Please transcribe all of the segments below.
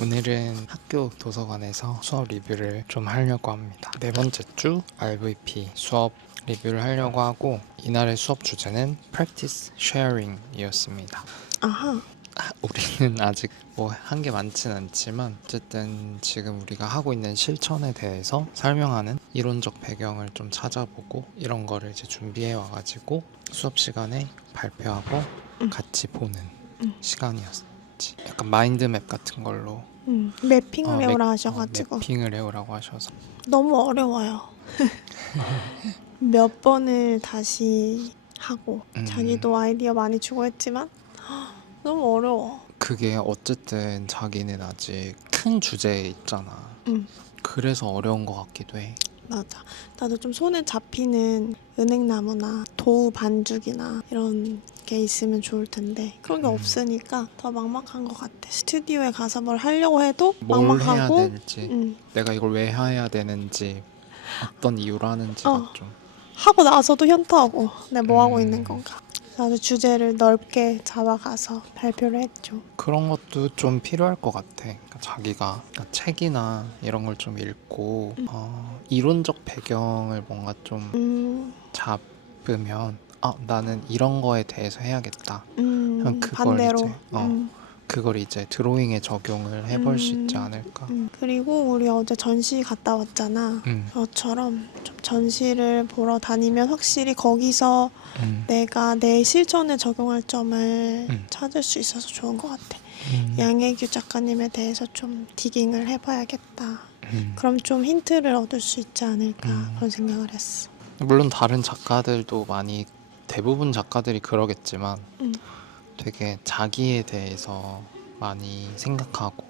오늘은 학교 도서관에서 수업 리뷰를 좀 하려고 합니다. 네 번째 주 RVP 수업 리뷰를 하려고 하고 이날의 수업 주제는 Practice Sharing 이었습니다. 아하. 우리는 아직 뭐 한 게 많진 않지만 어쨌든 지금 우리가 하고 있는 실천에 대해서 설명하는 이론적 배경을 좀 찾아보고 이런 거를 이제 준비해 와가지고 수업 시간에 발표하고 같이 보는 시간이었지. 약간 마인드맵 같은 걸로 매핑을 해오라 하셔가지고 매핑을 해오라고 하셔서 너무 어려워요. 몇 번을 다시 하고 자기도 아이디어 많이 주고 했지만 너무 어려워. 그게 어쨌든 자기는 아직 큰 주제에 있잖아. 응, 그래서 어려운 것 같기도 해. 맞아. 나도 좀 손에 잡히는 은행나무나 도우 반죽이나 이런 게 있으면 좋을 텐데 그런 게 없으니까 더 막막한 것 같아. 스튜디오에 가서 뭘 하려고 해도 뭘 해야 막막하고 될지, 내가 이걸 왜 해야 되는지, 어떤 이유로 하는지가 어. 좀. 하고 나서도 현타오고 내가 뭐 하고 있는 음. 건가. 나도 주제를 넓게 잡아가서 발표를 했죠. 그런 것도 좀 필요할 것 같아. 그러니까 자기가 그러니까 책이나 이런 걸 좀 읽고 이론적 배경을 뭔가 좀 잡으면 나는 이런 거에 대해서 해야겠다. 그럼 그걸 반대로. 이제 그걸 이제 드로잉에 적용을 해볼 수 있지 않을까. 그리고 우리 어제 전시 갔다 왔잖아. 저처럼 좀 전시를 보러 다니면 확실히 거기서 내가 내 실천에 적용할 점을 찾을 수 있어서 좋은 것 같아. 양혜규 작가님에 대해서 좀 디깅을 해봐야겠다. 그럼 좀 힌트를 얻을 수 있지 않을까 그런 생각을 했어. 물론 다른 작가들도 많이 대부분 작가들이 그러겠지만 되게 자기에 대해서 많이 생각하고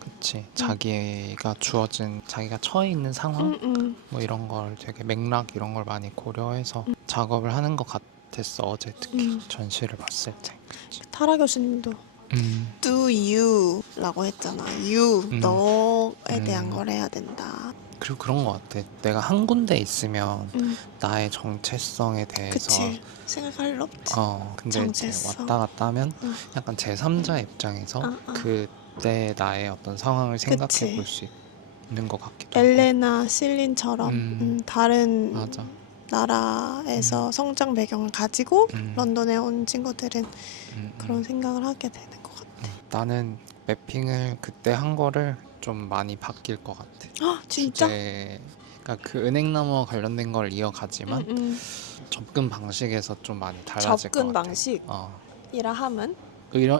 그치 자기가 주어진 자기가 처해 있는 상황 뭐 이런 걸 되게 맥락 이런 걸 많이 고려해서 작업을 하는 것 같았어. 어제 특히 전시를 봤을 때. 타라 교수님도 Do you 라고 했잖아. You, 너에 대한 걸 해야 된다. 그리고 그런 것 같아. 내가 한 군데 있으면 나의 정체성에 대해서 그치. 생각할 일 없지. 근데 이제 정체성. 왔다 갔다 하면 약간 제3자 입장에서 그때 나의 어떤 상황을 생각해 그치. 볼 수 있는 것 같기도 하고. 엘레나 실린처럼 다른 맞아. 나라에서 성장 배경을 가지고 런던에 온 친구들은 그런 음. 생각을 하게 되는 것 같아. 나는 매핑을 그때 한 거를 좀 많이 바뀔 것 같아. 진짜? 그러니까 그 은행나무와 관련된 걸 이어가지만 접근 방식에서 좀 많이 달라질 것 접근 같아. 방식이라 함은?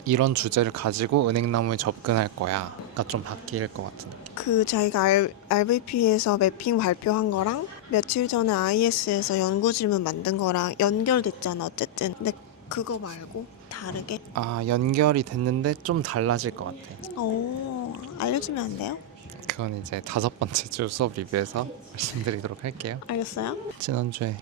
이런 주제를 가지고 은행나무에 접근할 거야. 그러니까 좀 바뀔 것 같은 느낌. 그 저희가 RVP에서 매핑 발표한 거랑 며칠 전에 IS에서 연구 질문 만든 거랑 연결됐잖아 어쨌든. 근데 그거 말고 다르게? 연결이 됐는데 좀 달라질 것 같아. 오, 알려주면 안 돼요? 그건 이제 5번째 주 수업 리뷰에서 말씀드리도록 할게요. 알겠어요? 지난주에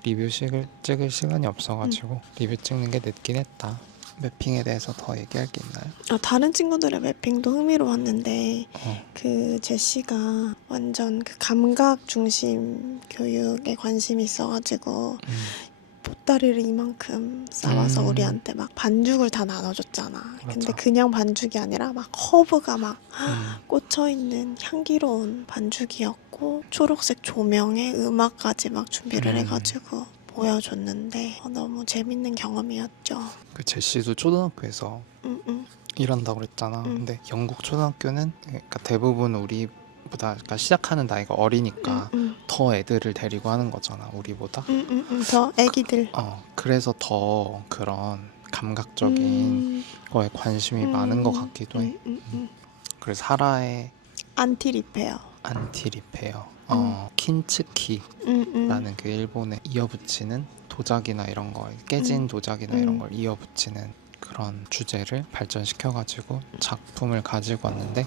찍을 시간이 없어가지고 리뷰 찍는 게 늦긴 했다. 매핑에 대해서 더 얘기할 게 있나요? 다른 친구들의 매핑도 흥미로웠는데 그 제시가 완전 그 감각 중심 교육에 관심이 있어가지고 보따리를 이만큼 싸와서 우리한테 막 반죽을 다 나눠줬잖아. 근데 맞아. 그냥 반죽이 아니라 막 허브가 막 꽂혀있는 향기로운 반죽이었고 초록색 조명에 음악까지 막 준비를 해가지고 보여줬는데 너무 재밌는 경험이었죠. 그 제시도 초등학교에서 일한다고 그랬잖아. 근데 영국 초등학교는 그러니까 대부분 우리보다 그러니까 시작하는 나이가 어리니까 더 애들을 데리고 하는 거잖아. 우리보다. 더 애기들. 그래서 더 그런 감각적인 거에 관심이 많은 것 같기도 해. 그래서 하라의 안티 안티리페어, 킨츠키라는 그 일본에 이어붙이는 도자기나 이런 거, 깨진 도자기나 이런 걸 이어붙이는 그런 주제를 발전시켜가지고 작품을 가지고 왔는데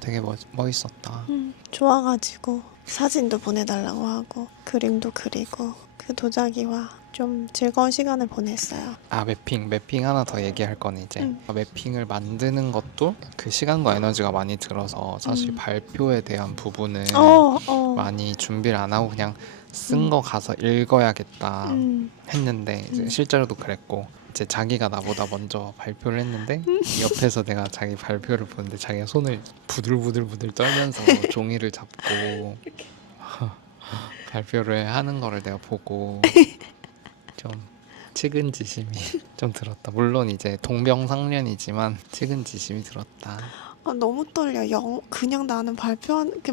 되게 멋있었다. 좋아가지고 사진도 보내달라고 하고 그림도 그리고 그 도자기와 좀 즐거운 시간을 보냈어요. 매핑 하나 더 얘기할 건 이제 매핑을 만드는 것도 그 시간과 에너지가 많이 들어서 사실 발표에 대한 부분은 많이 준비를 안 하고 그냥 쓴 거 가서 읽어야겠다 했는데 이제 실제로도 그랬고 이제 자기가 나보다 먼저 발표를 했는데 옆에서 내가 자기 발표를 보는데 자기가 손을 부들부들 떨면서 종이를 잡고 발표를 하는 거를 내가 보고 좀 측은지심이 좀 들었다. 물론 이제 동병상련이지만 측은지심이 들었다. 아, 너무 떨려. 그냥 나는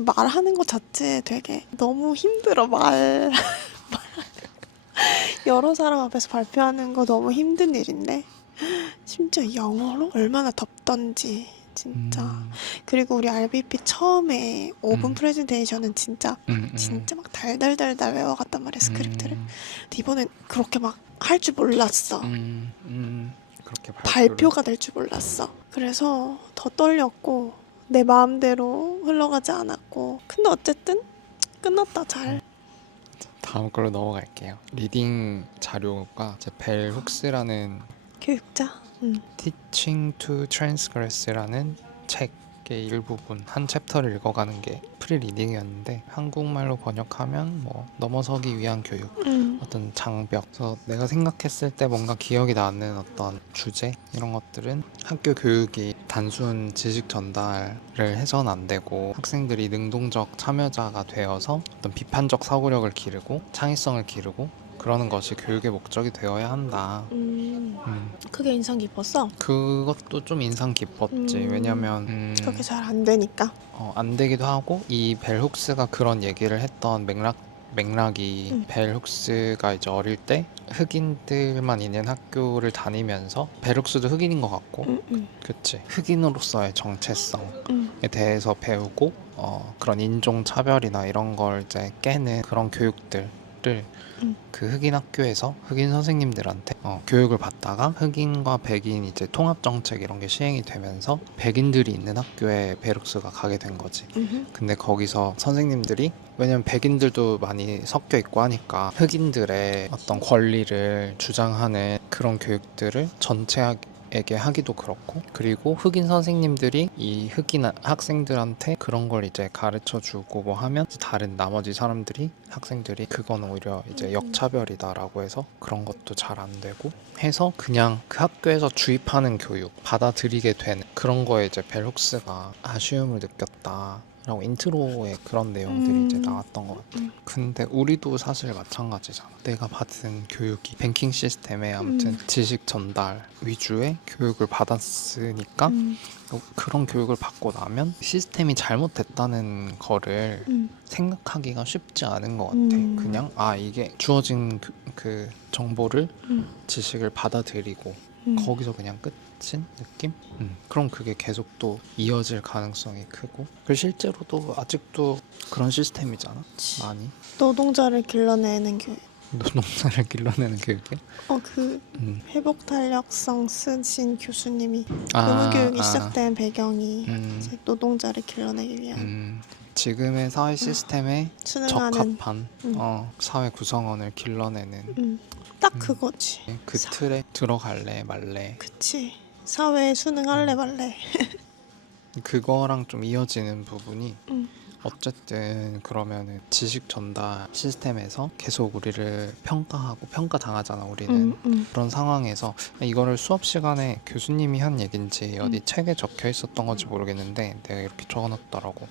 말하는 것 자체 되게 너무 힘들어. 여러 사람 앞에서 발표하는 거 너무 힘든 일인데 심지어 영어로 얼마나 덥던지 진짜. 그리고 우리 RBP 처음에 5분 프레젠테이션은 진짜 막 달달달달 외워갔단 말이야, 스크립트를. 근데 이번엔 그렇게 막 할 줄 몰랐어. 그렇게 발표가 될 줄 몰랐어. 그래서 더 떨렸고 내 마음대로 흘러가지 않았고, 근데 어쨌든 끝났다. 잘. 다음 걸로 넘어갈게요. 리딩 자료가 이제 벨 훅스라는 교육자. Teaching to Transgress라는 책의 일부분 한 챕터를 읽어가는 게 프리 리딩이었는데 한국말로 번역하면 뭐 넘어서기 위한 교육, 어떤 장벽. 그래서 내가 생각했을 때 뭔가 기억이 나는 어떤 주제 이런 것들은 학교 교육이 단순 지식 전달을 해서는 안 되고 학생들이 능동적 참여자가 되어서 어떤 비판적 사고력을 기르고 창의성을 기르고 그러는 것이 교육의 목적이 되어야 한다. 그게 인상 깊었어? 그것도 좀 인상 깊었지. 왜냐면 그렇게 잘 안 되니까. 안 되기도 하고 이 벨 훅스가 그런 얘기를 했던 맥락이 벨 훅스가 이제 어릴 때 흑인들만 있는 학교를 다니면서 벨 훅스도 흑인인 것 같고 그치 흑인으로서의 정체성에 대해서 배우고 그런 인종 차별이나 이런 걸 이제 깨는 그런 교육들을 그 흑인 학교에서 흑인 선생님들한테 교육을 받다가 흑인과 백인 이제 통합 정책 이런 게 시행이 되면서 백인들이 있는 학교에 벨 훅스가 가게 된 거지. 근데 거기서 선생님들이 왜냐면 백인들도 많이 섞여 있고 하니까 흑인들의 어떤 권리를 주장하는 그런 교육들을 전체에게 하기도 그렇고, 그리고 흑인 선생님들이 이 흑인 학생들한테 그런 걸 이제 가르쳐 주고 뭐 하면 다른 나머지 사람들이 학생들이 그건 오히려 이제 역차별이다라고 해서 그런 것도 잘 안 되고 해서 그냥 그 학교에서 주입하는 교육 받아들이게 되는 그런 거에 이제 벨 훅스가 아쉬움을 느꼈다 라고 인트로에 그런 내용들이 이제 나왔던 것 같아. 근데 우리도 사실 마찬가지잖아. 내가 받은 교육이 뱅킹 시스템에 아무튼 지식 전달 위주의 교육을 받았으니까 그런 교육을 받고 나면 시스템이 잘못됐다는 거를 생각하기가 쉽지 않은 것 같아. 그냥 이게 주어진 그 정보를 지식을 받아들이고 거기서 그냥 끝인 느낌? 그럼 그게 계속 또 이어질 가능성이 크고, 그리고 실제로도 아직도 그런 시스템이잖아. 많이 노동자를 길러내는 교육. 노동자를 길러내는 교육이야? 그 회복 탄력성 쓰신 교수님이 의무교육이 시작된 배경이 이제 노동자를 길러내기 위한 지금의 사회 시스템에 순응하는 적합한 사회 구성원을 길러내는 딱 그거지. 그 틀에 들어갈래 말래. 그치. 사회에 순응할래 말래. 그거랑 좀 이어지는 부분이 어쨌든 그러면은 지식 전달 시스템에서 계속 우리를 평가하고 평가당하잖아 우리는. 그런 상황에서 이거를 수업 시간에 교수님이 한 얘긴지 어디 책에 적혀 있었던 건지 모르겠는데 내가 이렇게 적어놨더라고.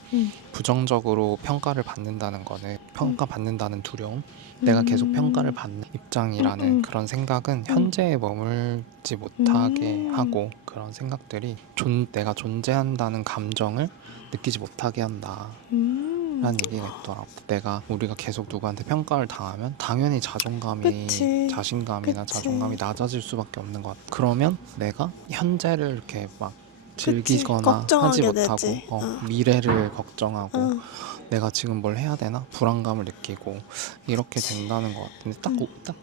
부정적으로 평가를 받는다는 거는 평가받는다는 두려움, 내가 계속 평가를 받는 입장이라는 그런 생각은 현재에 머물지 못하게 하고, 그런 생각들이 내가 존재한다는 감정을 느끼지 못하게 한다 라는 얘기가 있더라고. 우리가 계속 누구한테 평가를 당하면 당연히 자존감이 그치. 자신감이나 그치. 자존감이 낮아질 수밖에 없는 것 같아. 그러면 내가 현재를 이렇게 막 그치. 즐기거나 하지 걱정하게 못하고 되지. 미래를 걱정하고 내가 지금 뭘 해야 되나 불안감을 느끼고 이렇게 된다는 것 같은데 딱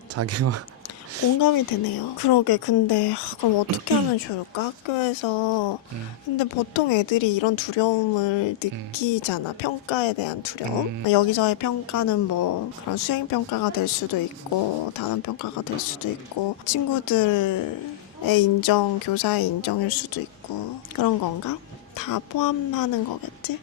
자기가 공감이 되네요. 그러게. 근데 그럼 어떻게 하면 좋을까? 학교에서. 근데 보통 애들이 이런 두려움을 느끼잖아. 평가에 대한 두려움. 여기서의 평가는 뭐 그런 수행 평가가 될 수도 있고 단원 평가가 될 수도 있고 친구들의 인정, 교사의 인정일 수도 있고 그런 건가? 다 포함하는 거겠지?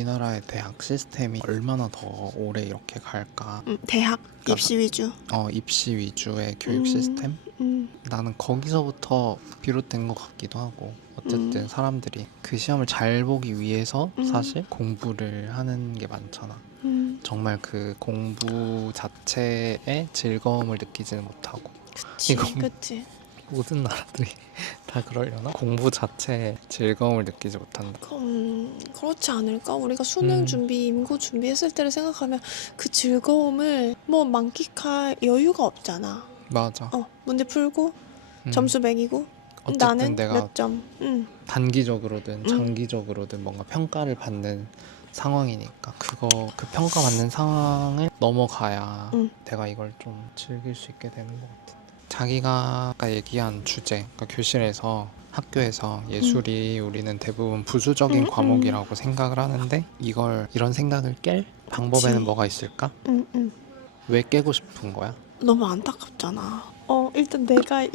우리나라의 대학 시스템이 얼마나 더 오래 이렇게 갈까? 대학 그러니까 입시 위주. 입시 위주의 교육 음, 시스템? 음, 나는 거기서부터 비롯된 것 같기도 하고 어쨌든 사람들이 그 시험을 잘 보기 위해서 사실 공부를 하는 게 많잖아. 정말 그 공부 자체에 즐거움을 느끼지는 못하고 그치, 이거 그치. 모든 나라들이 다 그러려나? 공부 자체에 즐거움을 느끼지 못한다. 그렇지 않을까? 우리가 수능 음. 준비, 임고 준비했을 때를 생각하면 그 즐거움을 뭐 만끽할 여유가 없잖아. 맞아. 문제 풀고 음. 점수 매기고 어쨌든 나는 내가 몇 점. 단기적으로든 장기적으로든 뭔가 평가를 받는 상황이니까 그 평가받는 상황을 넘어가야 내가 이걸 좀 즐길 수 있게 되는 것 같아. 자기가 아까 얘기한 주제, 그러니까 교실에서 학교에서 예술이 우리는 대부분 부수적인 과목이라고 생각을 하는데 이런 생각을 깰 방법에는 그치. 뭐가 있을까? 응. 왜 깨고 싶은 거야? 너무 안타깝잖아. 일단 내가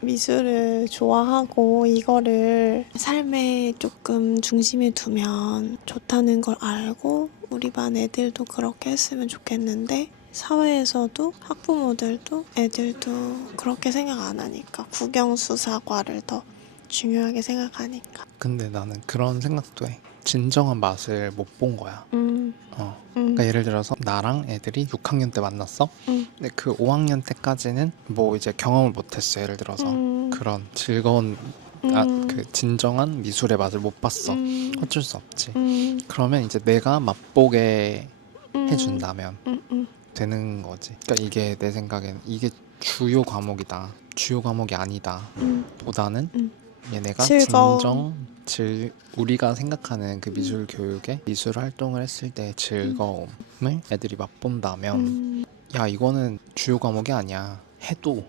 미술을 좋아하고 이거를 삶에 조금 중심에 두면 좋다는 걸 알고 우리 반 애들도 그렇게 했으면 좋겠는데 사회에서도 학부모들도 애들도 그렇게 생각 안 하니까 국영수사과를 더 중요하게 생각하니까. 근데 나는 그런 생각도 해. 진정한 맛을 못 본 거야. 그러니까 예를 들어서 나랑 애들이 6학년 때 만났어. 근데 그 5학년 때까지는 뭐 이제 경험을 못했어. 예를 들어서 그런 즐거운 그 진정한 미술의 맛을 못 봤어. 어쩔 수 없지. 그러면 이제 내가 맛보게 해준다면 되는 거지. 그러니까 이게 내 생각엔 이게 주요 과목이다. 주요 과목이 아니다. 보다는 얘네가 즐거움. 우리가 생각하는 그 미술 교육에 미술 활동을 했을 때의 즐거움을 애들이 맛본다면 야 이거는 주요 과목이 아니야 해도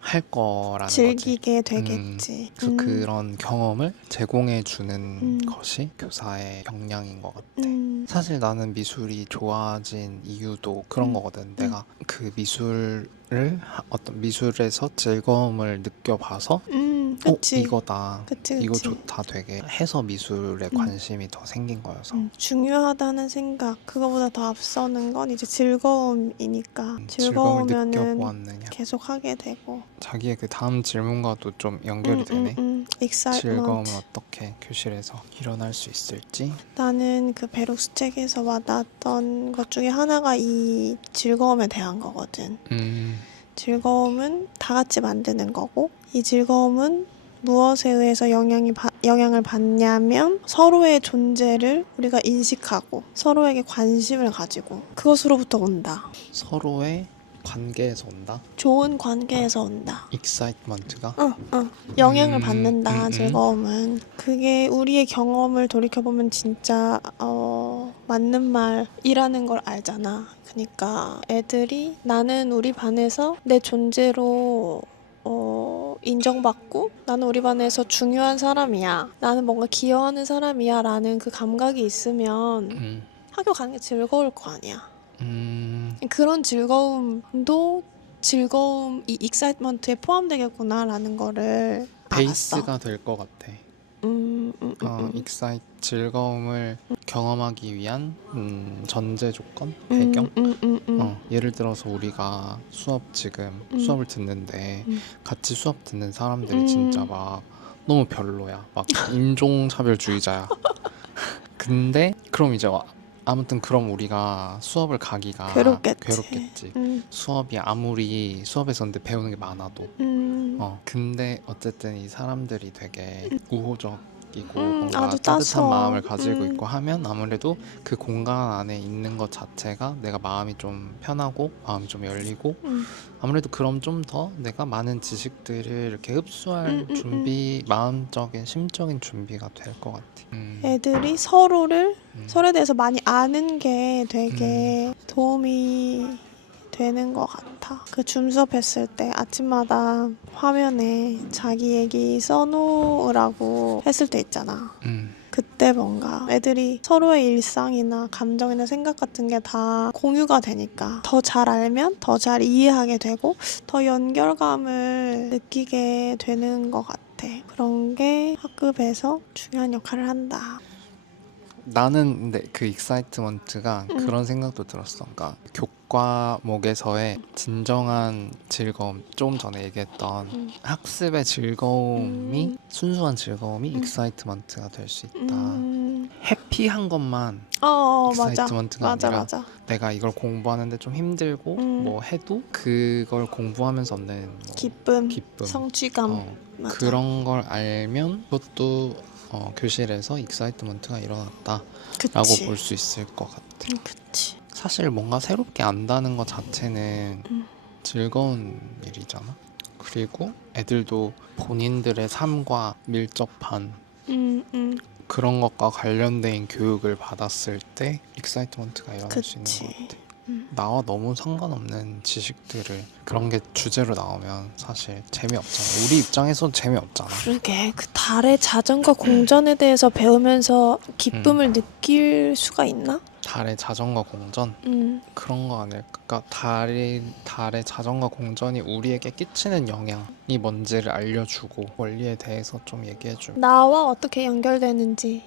할 거라는 거지. 즐기게 되겠지. 그래서 그런 경험을 제공해 주는 것이 교사의 역량인 것 같아. 사실 나는 미술이 좋아진 이유도 그런 거거든. 내가 그 어떤 미술에서 즐거움을 느껴봐서 그치. 이거다. 그치. 이거 좋다 되게 해서 미술에 관심이 더 생긴 거여서 중요하다는 생각, 그거보다 더 앞서는 건 이제 즐거움이니까. 즐거움을 즐거우면은 느껴보았느냐. 계속 하게 되고. 자기의 그 다음 질문과도 좀 연결이 되네. 즐거움은 excitement. 어떻게 교실에서 일어날 수 있을지. 나는 그 베룩스 책에서 와닿았던 것 중에 하나가 이 즐거움에 대한 거거든. 즐거움은 다 같이 만드는 거고, 이 즐거움은 무엇에 의해서 영향을 받냐면 서로의 존재를 우리가 인식하고 서로에게 관심을 가지고 그것으로부터 온다. 서로의 관계에서 온다. 좋은 관계에서 온다. excitement가. 영향을 받는다. 즐거움은 그게 우리의 경험을 돌이켜보면 진짜 맞는 말이라는 걸 알잖아. 그러니까 애들이 나는 우리 반에서 내 존재로 인정받고 나는 우리 반에서 중요한 사람이야. 나는 뭔가 기여하는 사람이야 라는 그 감각이 있으면 학교 가는 게 즐거울 거 아니야. 그런 즐거움도 이 익사이트먼트에 포함되겠구나라는 거를 베이스가 알았어. 될 것 같아. 즐거움을 경험하기 위한 전제 조건, 배경. 예를 들어서 우리가 수업을 듣는데 같이 수업 듣는 사람들이 진짜 막 너무 별로야. 막 인종차별주의자야. 근데 그럼 이제 아무튼 그럼 우리가 수업을 가기가 괴롭겠지. 수업이 아무리 수업에서 근데 배우는 게 많아도. 근데 어쨌든 이 사람들이 되게 우호적이고 뭔가 아주 따뜻한 따스워. 마음을 가지고 있고 하면 아무래도 그 공간 안에 있는 것 자체가 내가 마음이 좀 편하고 마음이 좀 열리고 아무래도 그럼 좀 더 내가 많은 지식들을 이렇게 흡수할 마음적인 심적인 준비가 될 것 같아. 애들이 서로에 대해서 많이 아는 게 되게 도움이 되는 것 같아. 그 줌 수업했을 때 아침마다 화면에 자기 얘기 써놓으라고 했을 때 있잖아. 그때 뭔가 애들이 서로의 일상이나 감정이나 생각 같은 게 다 공유가 되니까 더 잘 알면 더 잘 이해하게 되고 더 연결감을 느끼게 되는 것 같아. 그런 게 학급에서 중요한 역할을 한다. 나는 근데 그 익사이트먼트가 그런 생각도 들었어. 그러니까 교과목에서의 진정한 즐거움, 조금 전에 얘기했던 학습의 즐거움이 순수한 즐거움이 익사이트먼트가 될 수 있다. 해피한 것만 맞아. 익사이트먼트가 맞아, 아니라 맞아. 내가 이걸 공부하는데 좀 힘들고 뭐 해도 그걸 공부하면서 얻는 뭐 기쁨, 기쁨, 성취감. 맞아. 그런 걸 알면 그것도 교실에서 익사이트먼트가 일어났다라고 그치. 볼 수 있을 것 같아. 그치. 사실 뭔가 새롭게 안다는 것 자체는 즐거운 일이잖아. 그리고 애들도 본인들의 삶과 밀접한 그런 것과 관련된 교육을 받았을 때 익사이트먼트가 일어날 수 있는 그치. 것 같아. 나와 너무 상관없는 지식들을 그런 게 주제로 나오면 사실 재미없잖아. 우리 입장에선 재미없잖아. 그러게 그 달의 자전거 공전에 대해서 배우면서 기쁨을 느낄 수가 있나? 달의 자전거 공전? 그런 거 아닐까? 그러니까 달의 자전거 공전이 우리에게 끼치는 영향이 뭔지를 알려주고 원리에 대해서 좀 얘기해주고 나와 어떻게 연결되는지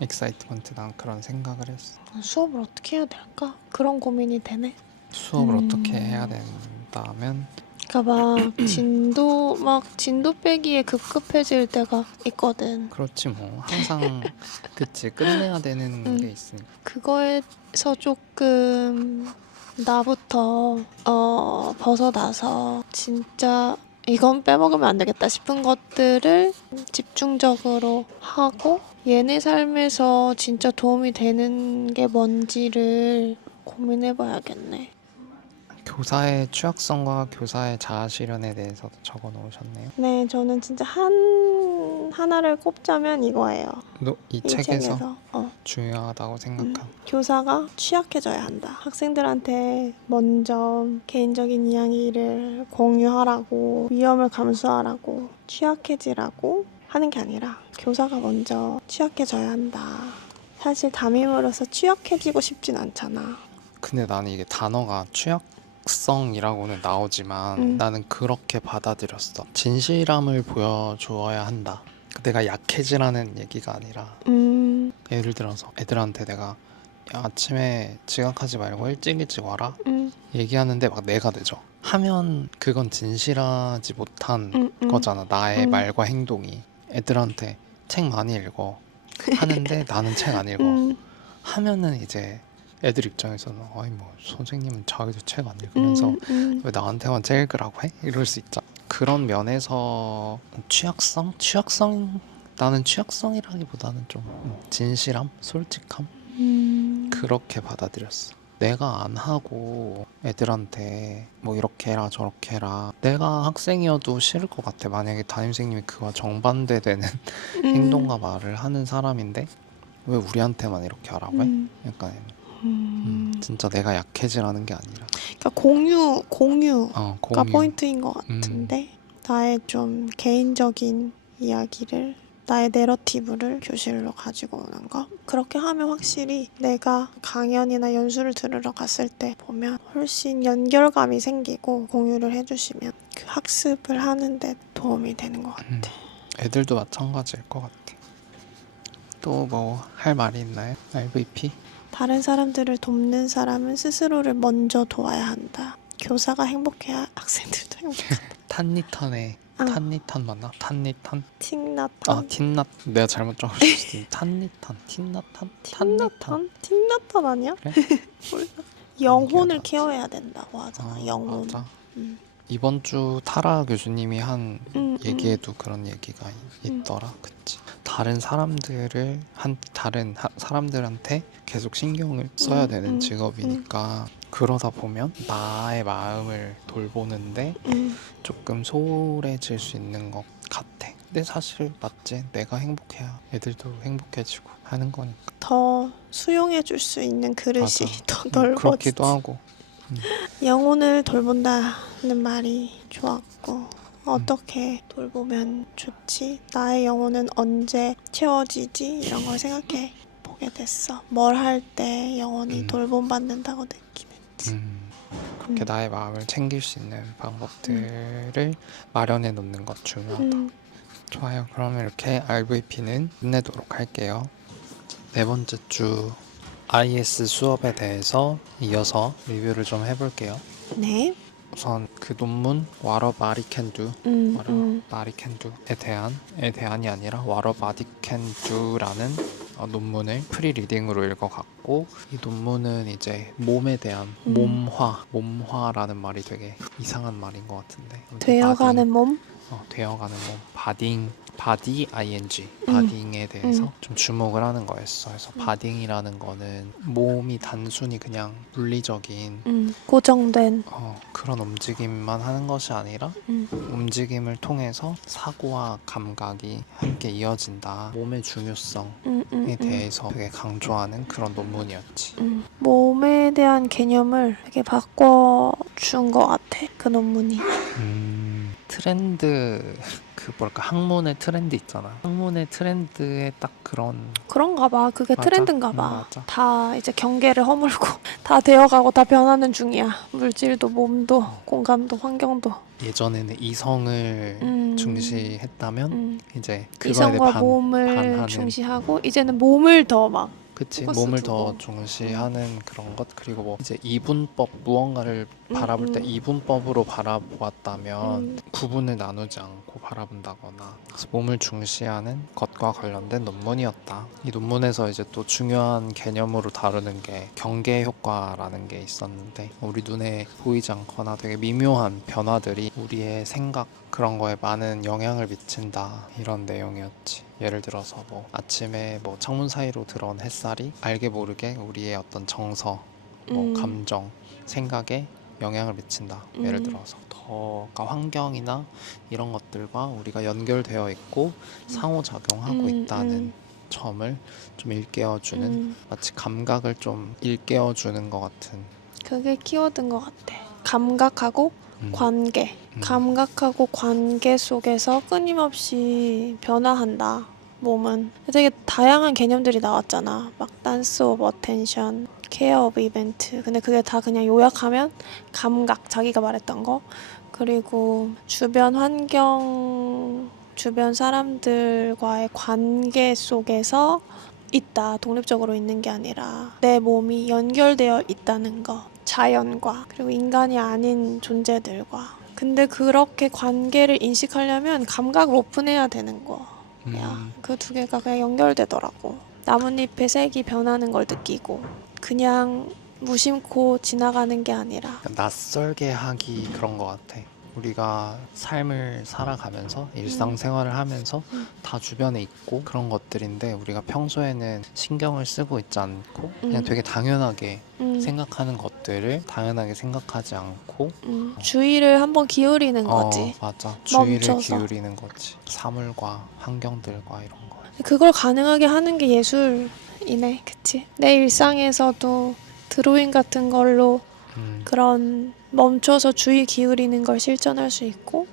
익사이트먼트 난 그런 생각을 했어. 수업을 어떻게 해야 될까? 그런 고민이 되네. 수업을 어떻게 해야 된다면 그러니까 진도 빼기에 급급해질 때가 있거든. 그렇지 뭐 항상 그치 끝내야 되는 게 있으니까. 그거에서 조금 나부터 벗어나서 진짜 이건 빼먹으면 안 되겠다 싶은 것들을 집중적으로 하고 얘네 삶에서 진짜 도움이 되는 게 뭔지를 고민해봐야겠네. 교사의 취약성과 교사의 자아 실현에 대해서도 적어 놓으셨네요. 네, 저는 진짜 하나를 꼽자면 이거예요. 이 이 책에서 중요하다고 생각한 교사가 취약해져야 한다. 학생들한테 먼저 개인적인 이야기를 공유하라고, 위험을 감수하라고, 취약해지라고 하는 게 아니라 교사가 먼저 취약해져야 한다. 사실 담임으로서 취약해지고 싶진 않잖아. 근데 나는 이게 단어가 취약성이라고는 나오지만 나는 그렇게 받아들였어. 진실함을 보여주어야 한다. 내가 약해지라는 얘기가 아니라 예를 들어서 애들한테 내가 야, 아침에 지각하지 말고 일찍 와라 얘기하는데 막 내가 늦어 하면 그건 진실하지 못한 거잖아. 나의 말과 행동이. 애들한테 책 많이 읽어 하는데 나는 책 안 읽어 하면은 이제 애들 입장에서는 아니 뭐 선생님은 자기도 책 안 읽으면서 왜 나한테만 책 읽으라고 해? 이럴 수 있잖아. 그런 면에서 취약성? 나는 취약성이라기보다는 좀 진실함? 솔직함? 그렇게 받아들였어. 내가 안 하고 애들한테 뭐 이렇게 해라 저렇게 해라 내가 학생이어도 싫을 것 같아. 만약에 담임선생님이 그와 정반대되는 행동과 말을 하는 사람인데 왜 우리한테만 이렇게 하라고 해? 약간 진짜 내가 약해지라는 게 아니라 그러니까 공유가 공유. 포인트인 것 같은데 나의 좀 개인적인 이야기를 나의 내러티브를 교실로 가지고 오는 거 그렇게 하면 확실히 내가 강연이나 연수를 들으러 갔을 때 보면 훨씬 연결감이 생기고 공유를 해주시면 그 학습을 하는데 도움이 되는 것 같아. 애들도 마찬가지일 것 같아. 또 뭐 할 말이 있나요? RVP? 다른 사람들을 돕는 사람은 스스로를 먼저 도와야 한다. 교사가 행복해야 학생들도 행복해. 탄니탄의 탄니탄 맞나? 탄니탄? 틱나탄? 틴낫 내가 잘못 적었을 탄니탄 틴나탄? 탄니탄? 틱나탄 아니야? 그래? 몰라. 영혼을 기억나지. 케어해야 된다고 하잖아. 영혼. 맞아. 이번 주 타라 교수님이 한 얘기에도 그런 얘기가 있더라. 그치. 다른 사람들한테 계속 신경을 써야 되는 직업이니까 그러다 보면 나의 마음을 돌보는데 조금 소홀해질 수 있는 것 같아. 근데 사실 맞지. 내가 행복해야 애들도 행복해지고 하는 거니까. 더 수용해 줄 수 있는 그릇이 맞아. 더 넓어지지. 그렇기도 하고. 영혼을 돌본다는 말이 좋았고 어떻게 돌보면 좋지? 나의 영혼은 언제 채워지지? 이런 걸 생각해 보게 됐어. 뭘 할 때 영혼이 돌봄받는다고 느끼는지. 그렇게 나의 마음을 챙길 수 있는 방법들을 마련해 놓는 것 중요하다. 좋아요. 그러면 이렇게 RVP는 끝내도록 할게요. 네 번째 주 IS 수업에 대해서 이어서 리뷰를 좀 해볼게요. 네. 우선 그 논문 What a Body Can Do, What a Body Can Do에 대한이 아니라 What a Body Can Do라는 논문을 프리리딩으로 읽어갔고, 이 논문은 이제 몸에 대한 몸화라는 말이 되게 이상한 말인 것 같은데, 되어가는 몸? 되어가는 몸, 바디 ing 바딩에 대해서 좀 주목을 하는 거였어. 그래서 바딩이라는 거는 몸이 단순히 그냥 물리적인 고정된. 그런 움직임만 하는 것이 아니라 움직임을 통해서 사고와 감각이 함께 이어진다. 몸의 중요성에 대해서 되게 강조하는 그런 논문이었지. 몸에 대한 개념을 되게 바꿔준 것 같아, 그 논문이. 트렌드, 그 뭐랄까, 학문의 트렌드 있잖아. 학문의 트렌드에 딱 그런가 봐. 그게 맞아. 트렌드인가 봐. 맞아. 다 이제 경계를 허물고 다 되어가고 다 변하는 중이야. 물질도 몸도 공간도 환경도. 예전에는 이성을 중시했다면 이제 그거에 이성과 대해 몸을 반하는, 중시하고 이제는 몸을 더 막 그치, 포커스 몸을 두고. 더 중시하는 그런 것. 그리고 뭐 이제 이분법, 무언가를 바라볼 때 이분법으로 바라보았다면 구분을 나누지 않고 바라본다거나, 그래서 몸을 중시하는 것과 관련된 논문이었다. 이 논문에서 이제 또 중요한 개념으로 다루는 게 경계 효과라는 게 있었는데, 우리 눈에 보이지 않거나 되게 미묘한 변화들이 우리의 생각, 그런 거에 많은 영향을 미친다, 이런 내용이었지. 예를 들어서 뭐 아침에 뭐 창문 사이로 들어온 햇살이 알게 모르게 우리의 어떤 정서, 뭐 감정, 생각에 영향을 미친다. 예를 들어서 그러니까 환경이나 이런 것들과 우리가 연결되어 있고 상호작용하고 있다는 점을 좀 일깨워주는, 마치 감각을 좀 일깨워주는 것 같은. 그게 키워드인 것 같아. 감각하고 관계. 감각하고 관계 속에서 끊임없이 변화한다. 몸은 되게 다양한 개념들이 나왔잖아. 막 댄스 오브 어텐션, 케어 오브 이벤트. 근데 그게 다 그냥 요약하면 감각, 자기가 말했던 거. 그리고 주변 환경, 주변 사람들과의 관계 속에서 있다. 독립적으로 있는 게 아니라 내 몸이 연결되어 있다는 거. 자연과 그리고 인간이 아닌 존재들과. 근데 그렇게 관계를 인식하려면 감각을 오픈해야 되는 거야. 그 두 개가 그냥 연결되더라고. 나뭇잎의 색이 변하는 걸 느끼고 그냥 무심코 지나가는 게 아니라. 낯설게 하기, 그런 것 같아. 우리가 삶을 살아가면서 일상생활을 하면서 다 주변에 있고 그런 것들인데, 우리가 평소에는 신경을 쓰고 있지 않고 그냥 되게 당연하게 생각하는 것들을 당연하게 생각하지 않고 주의를 한번 기울이는 거지. 맞아. 주의를 멈춰서. 기울이는 거지. 사물과 환경들과 이런 거. 그걸 가능하게 하는 게 예술이네. 그치? 내 일상에서도 드로잉 같은 걸로 그런 멈춰서 주의 기울이는 걸 실천할 수 있고,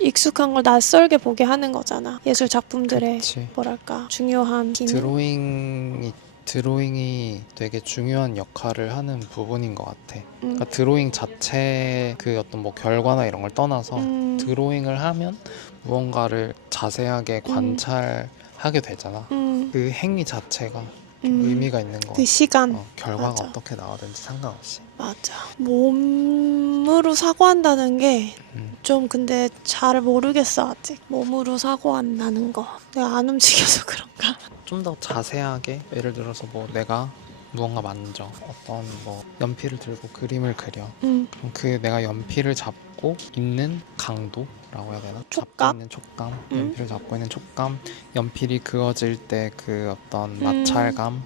익숙한 걸 낯설게 보게 하는 거잖아. 예술 작품들의 그치. 뭐랄까 중요한 기능. 드로잉이 되게 중요한 역할을 하는 부분인 것 같아. 그러니까 드로잉 자체 그 어떤 뭐 결과나 이런 걸 떠나서 드로잉을 하면 무언가를 자세하게 관찰하게 되잖아. 그 행위 자체가 좀 의미가 있는 것 같아. 그 시간. 결과가 맞아. 어떻게 나오든지 상관없이. 맞아. 몸으로 사고한다는 게 좀 근데 잘 모르겠어 아직. 몸으로 사고한다는 거. 내가 안 움직여서 그런가? 좀 더 자세하게, 예를 들어서 뭐 내가 무언가 만져, 어떤 뭐 연필을 들고 그림을 그려. 그럼 그 내가 연필을 잡고 있는 강도라고 해야 되나? 촉각? 잡고 있는 촉감, 연필을 잡고 있는 촉감, 연필이 그어질 때 그 어떤 마찰감,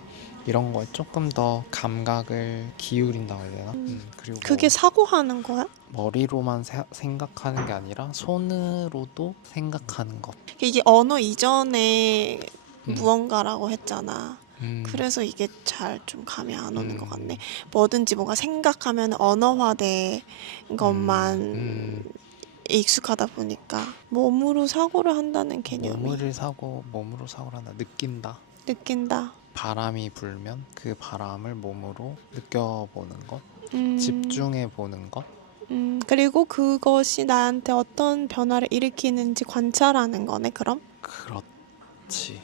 이런 거에 조금 더 감각을 기울인다고 해야 되나? 그리고 그게 사고하는 거야? 머리로만 생각하는 게 아니라 손으로도 생각하는 것. 이게 언어 이전의 무언가라고 했잖아. 그래서 이게 잘 좀 감이 안 오는 것 같네. 뭐든지 뭔가 생각하면 언어화된 것만 익숙하다 보니까 몸으로 사고를 한다는 개념이 몸으로 사고를 한다. 느낀다. 바람이 불면 그 바람을 몸으로 느껴보는 것, 집중해 보는 것. 그리고 그것이 나한테 어떤 변화를 일으키는지 관찰하는 거네, 그럼? 그렇지.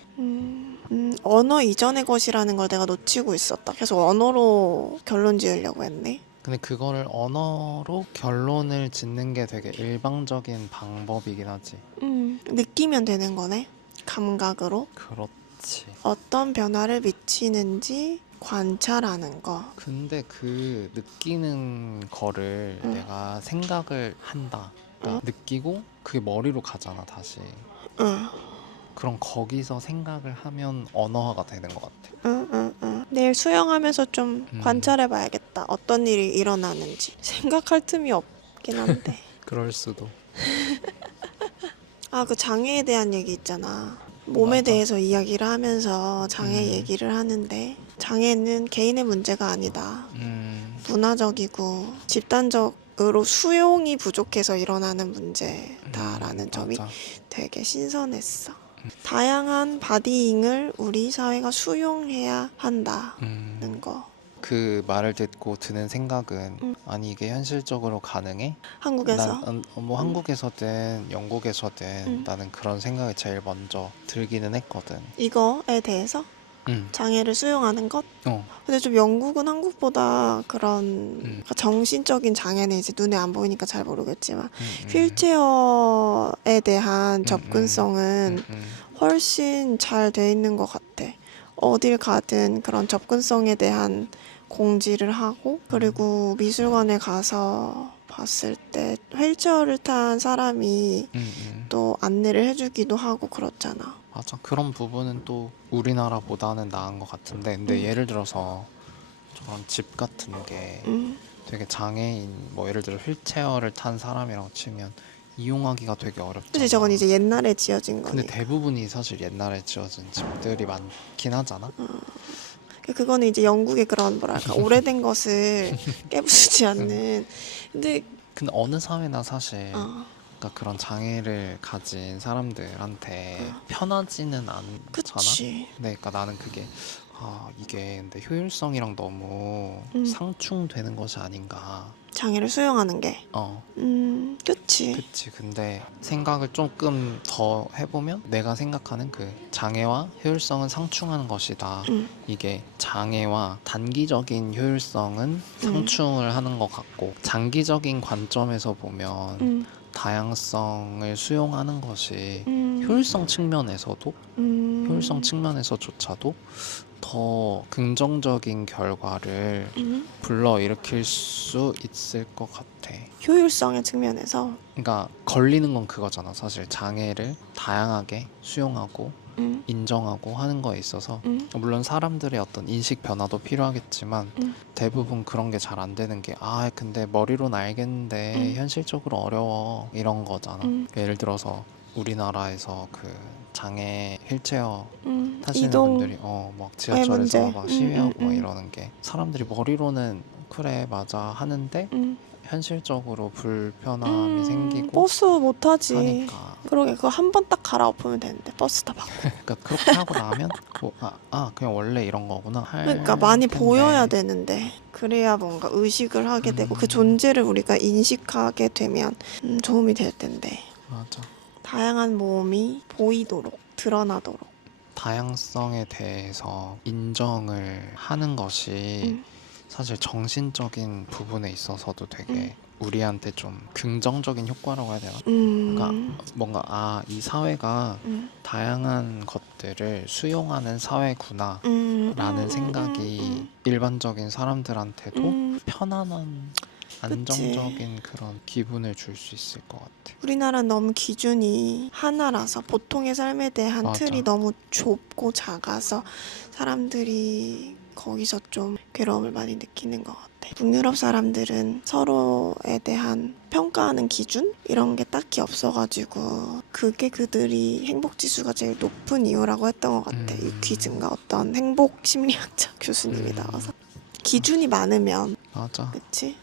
언어 이전의 것이라는 걸 내가 놓치고 있었다. 계속 언어로 결론 지으려고 했네. 근데 그거를 언어로 결론을 짓는 게 되게 일방적인 방법이긴 하지. 느끼면 되는 거네. 감각으로. 그렇지. 어떤 변화를 미치는지 관찰하는 거. 근데 그 느끼는 거를 내가 생각을 한다. 그러니까 느끼고 그게 머리로 가잖아, 다시. 응, 그럼 거기서 생각을 하면 언어화가 되는 것 같아. 응. 내일 수영하면서 좀 관찰해봐야겠다. 어떤 일이 일어나는지. 생각할 틈이 없긴 한데. 그럴 수도. 아, 그 장애에 대한 얘기 있잖아. 몸에 맞아. 대해서 이야기를 하면서 장애 얘기를 하는데 장애는 개인의 문제가 아니다. 문화적이고 집단적으로 수용이 부족해서 일어나는 문제다라는 점이 맞아. 되게 신선했어. 다양한 바디잉을 우리 사회가 수용해야 한다는 거. 그 말을 듣고 드는 생각은 아니 이게 현실적으로 가능해? 한국에서. 뭐 한국에서든 영국에서든 나는 그런 생각이 제일 먼저 들기는 했거든. 이거에 대해서 응. 장애를 수용하는 것? 근데 좀 영국은 한국보다 그런 그러니까 정신적인 장애는 이제 눈에 안 보이니까 잘 모르겠지만 휠체어에 대한 접근성은 훨씬 잘 돼 있는 것 같아. 어딜 가든 그런 접근성에 대한 공지를 하고 그리고 미술관에 가서 봤을 때 휠체어를 탄 사람이 또 안내를 해주기도 하고 그렇잖아. 맞아. 그런 부분은 또 우리나라보다는 나은 것 같은데 근데 예를 들어서 저런 집 같은 게 되게 장애인 뭐 예를 들어 휠체어를 탄 사람이라고 치면 이용하기가 되게 어렵잖아. 그치, 저건 이제 옛날에 지어진 근데 거니까. 대부분이 사실 옛날에 지어진 집들이 많긴 하잖아. 그거는 이제 영국의 그런 뭐랄까 오래된 것을 깨부수지 않는. 근데 어느 사회나 사실 그러니까 그런 장애를 가진 사람들한테 편하지는 않잖아. 그치. 네, 그러니까 나는 그게 이게 근데 효율성이랑 너무 상충되는 것이 아닌가. 장애를 수용하는 게. 그치. 그치. 근데 생각을 조금 더 해보면 내가 생각하는 그 장애와 효율성은 상충하는 것이다. 이게 장애와 단기적인 효율성은 상충을 하는 것 같고 장기적인 관점에서 보면 다양성을 수용하는 것이 효율성 측면에서조차도 더 긍정적인 결과를 불러일으킬 수 있을 것 같아. 효율성의 측면에서. 그러니까 걸리는 건 그거잖아. 사실 장애를 다양하게 수용하고 인정하고 하는 거에 있어서 물론 사람들의 어떤 인식 변화도 필요하겠지만 대부분 그런 게 잘 안 되는 게 근데 머리로는 알겠는데 현실적으로 어려워 이런 거잖아. 예를 들어서 우리나라에서 그 장애 휠체어 타시는 이동 분들이 막 지하철에서 문제. 막 시위하고 막 이러는 게 사람들이 머리로는 그래 맞아 하는데 현실적으로 불편함이 생기고 버스 못 타지. 하니까 그러게 그거 한 번 딱 갈아엎으면 되는데 버스 다 바꿔. 그러니까 그렇게 하고 나면 그냥 원래 이런 거구나 할 그러니까 많이 텐데. 보여야 되는데 그래야 뭔가 의식을 하게 되고 그 존재를 우리가 인식하게 되면 도움이 될 텐데. 맞아. 다양한 모험이 보이도록 드러나도록. 다양성에 대해서 인정을 하는 것이 사실 정신적인 부분에 있어서도 되게 우리한테 좀 긍정적인 효과라고 해야 되나? 그러니까 뭔가 이 사회가 다양한 것들을 수용하는 사회구나 라는 생각이 일반적인 사람들한테도 편안한 안정적인 그런 기분을 줄 수 있을 것 같아. 우리나라는 너무 기준이 하나라서 보통의 삶에 대한 맞아. 틀이 너무 좁고 작아서 사람들이 거기서 좀 괴로움을 많이 느끼는 것 같아. 북유럽 사람들은 서로에 대한 평가하는 기준? 이런 게 딱히 없어가지고 그게 그들이 행복지수가 제일 높은 이유라고 했던 것 같아. 유퀴즈인가 어떤 행복 심리학자 교수님이 나와서. 기준이 많으면 맞아. 그치?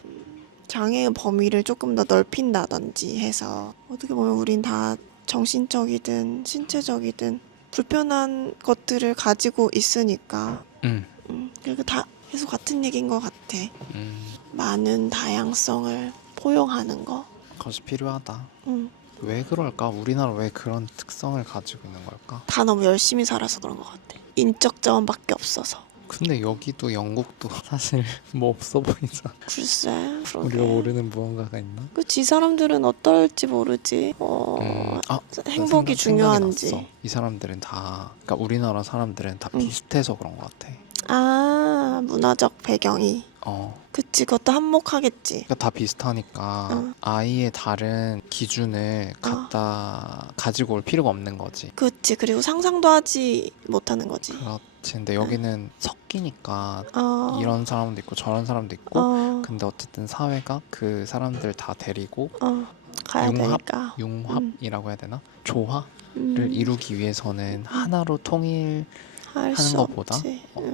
장애의 범위를 조금 더 넓힌다든지 해서 어떻게 보면 우린 다 정신적이든 신체적이든 불편한 것들을 가지고 있으니까 그리고 다 계속 같은 얘기인 것 같아. 많은 다양성을 포용하는 거. 그것이 필요하다. 왜 그럴까? 우리나라 왜 그런 특성을 가지고 있는 걸까? 다 너무 열심히 살아서 그런 것 같아. 인적 자원밖에 없어서. 근데 여기도 영국도 사실 뭐 없어 보이잖아. 글쎄, 그러게. 우리가 모르는 무언가가 있나? 그치, 이 사람들은 어떨지 모르지. 행복이 중요한지. 났어. 이 사람들은 다, 그러니까 우리나라 사람들은 다 비슷해서 그런 것 같아. 아, 문화적 배경이. 그치, 그것도 한몫하겠지. 그러니까 다 비슷하니까 아이의 다른 기준을 가지고 올 필요가 없는 거지. 그치, 그리고 상상도 하지 못하는 거지. 그렇지. 근데 여기는 섞이니까 이런 사람도 있고 저런 사람도 있고 근데 어쨌든 사회가 그 사람들 다 데리고 가야 되니까. 융합이라고 해야 되나? 조화를 이루기 위해서는 하나로 통일하는 것보다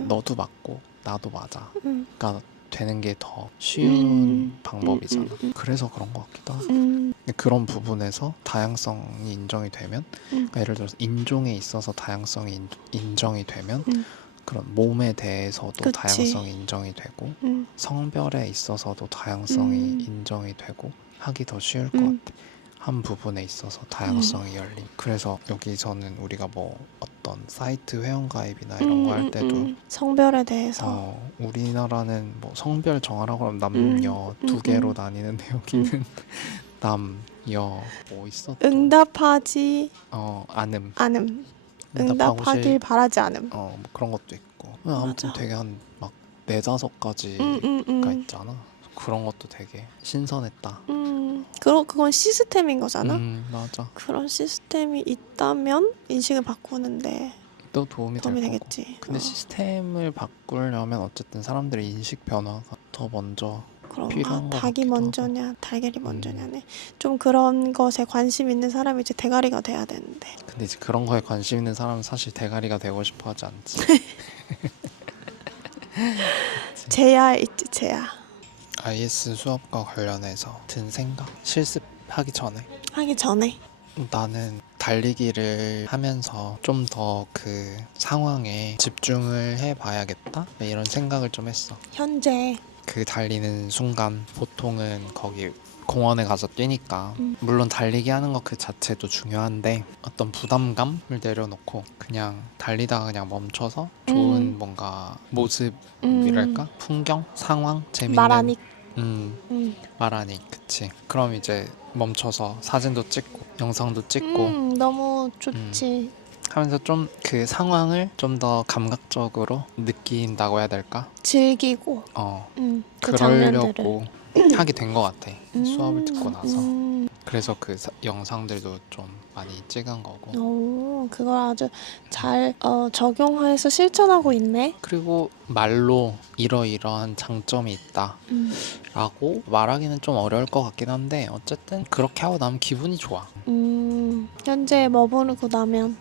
너도 맞고 나도 맞아. 그러니까 되는 게 더 쉬운 방법이잖아. 그래서 그런 것 같기도 하고. 근데 그런 부분에서 다양성이 인정이 되면 그러니까 예를 들어서 인종에 있어서 다양성이 인정이 되면 그런 몸에 대해서도 그치. 다양성이 인정이 되고 성별에 있어서도 다양성이 인정이 되고 하기 더 쉬울 것 같아. 한 부분에 있어서 다양성이 열림. 그래서 여기서는 우리가 뭐 어떤 사이트 회원가입이나 이런 거 할 때도 성별에 대해서 우리나라는 뭐 성별 정하라고 하면 남녀 두 개로 나뉘는데 여기는 남, 여 뭐 있어? 또? 응답하지 않음. 응답하길 바라지 않음. 뭐 그런 것도 있고. 아무튼 맞아. 되게 한 막 4-5가지가 있잖아. 그런 것도 되게 신선했다. 그건 시스템인 거잖아. 맞아. 그런 시스템이 있다면 인식을 바꾸는데 또 도움이 될 거고. 되겠지. 근데 시스템을 바꾸려면 어쨌든 사람들의 인식 변화가 더 먼저 그런가? 필요한 것 닭이 같기도 먼저냐 달걀이 먼저냐네. 좀 그런 것에 관심 있는 사람이 이제 대가리가 돼야 되는데. 근데 이제 그런 거에 관심 있는 사람은 사실 대가리가 되고 싶어 하지 않지. 제야 있지, 제야. IS 수업과 관련해서 든 생각? 실습하기 전에 하기 전에. 나는 달리기를 하면서 좀 더 그 상황에 집중을 해봐야겠다 이런 생각을 좀 했어. 현재. 그 달리는 순간 보통은 거기 공원에 가서 뛰니까 물론 달리기 하는 것 그 자체도 중요한데 어떤 부담감을 내려놓고 그냥 달리다가 그냥 멈춰서 좋은 뭔가 모습이랄까? 풍경? 상황? 재밌는 말하니. 말하니 그치. 그럼 이제 멈춰서 사진도 찍고 영상도 찍고 너무 좋지. 하면서 좀 그 상황을 좀 더 감각적으로 느낀다고 해야 될까? 즐기고. 그 그러려고 하게 된 것 같아. 수업을 듣고 나서. 그래서 그 영상들도 좀 많이 찍은 거고. 오, 그걸 아주 잘 적용해서 실천하고 있네. 그리고 말로 이러이러한 장점이 있다 라고 말하기는 좀 어려울 것 같긴 한데 어쨌든 그렇게 하고 나면 기분이 좋아. 현재 머무르고 나면.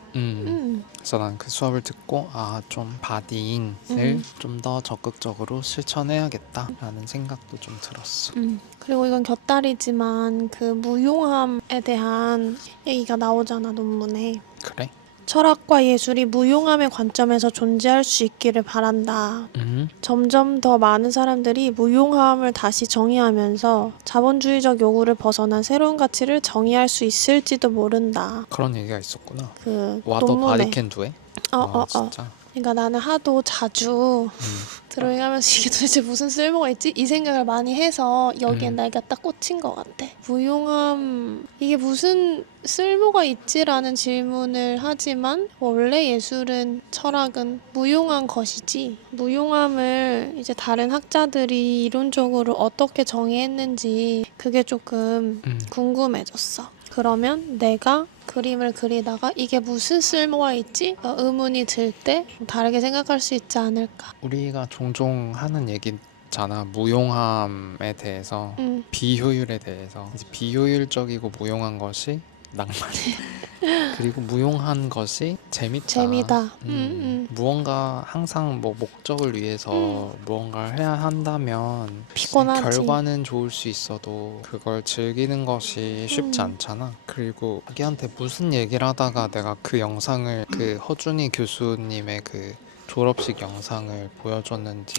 그래서 난 그 수업을 듣고 좀 바디잉을 좀 더 적극적으로 실천해야겠다라는 생각도 좀 들었어. 그리고 이건 곁다리지만 그 무용함에 대한 얘기가 나오잖아, 논문에. 그래? 철학과 예술이 무용함의 관점에서 존재할 수 있기를 바란다. 점점 더 많은 사람들이 무용함을 다시 정의하면서 자본주의적 요구를 벗어난 새로운 가치를 정의할 수 있을지도 모른다. 그런 얘기가 있었구나. 그 와더 논문에. 바디캔두에? 진짜? 그러니까 나는 하도 자주 드로잉하면서 이게 도대체 무슨 쓸모가 있지? 이 생각을 많이 해서 여기에 내가 딱 꽂힌 것 같아. 무용함, 이게 무슨 쓸모가 있지라는 질문을 하지만 원래 예술은 철학은 무용한 것이지. 무용함을 이제 다른 학자들이 이론적으로 어떻게 정의했는지 그게 조금 궁금해졌어. 그러면 내가 그림을 그리다가 이게 무슨 쓸모가 있지? 의문이 들 때 다르게 생각할 수 있지 않을까. 우리가 종종 하는 얘기잖아. 무용함에 대해서 비효율에 대해서 이제 비효율적이고 무용한 것이 낭만이다. 그리고 무용한 것이 재미다. 무언가 항상 뭐 목적을 위해서 무언가를 해야 한다면 피곤하지. 결과는 좋을 수 있어도 그걸 즐기는 것이 쉽지 않잖아. 그리고 자기한테 무슨 얘기를 하다가 내가 그 영상을 그 허준이 교수님의 그 졸업식 영상을 보여줬는지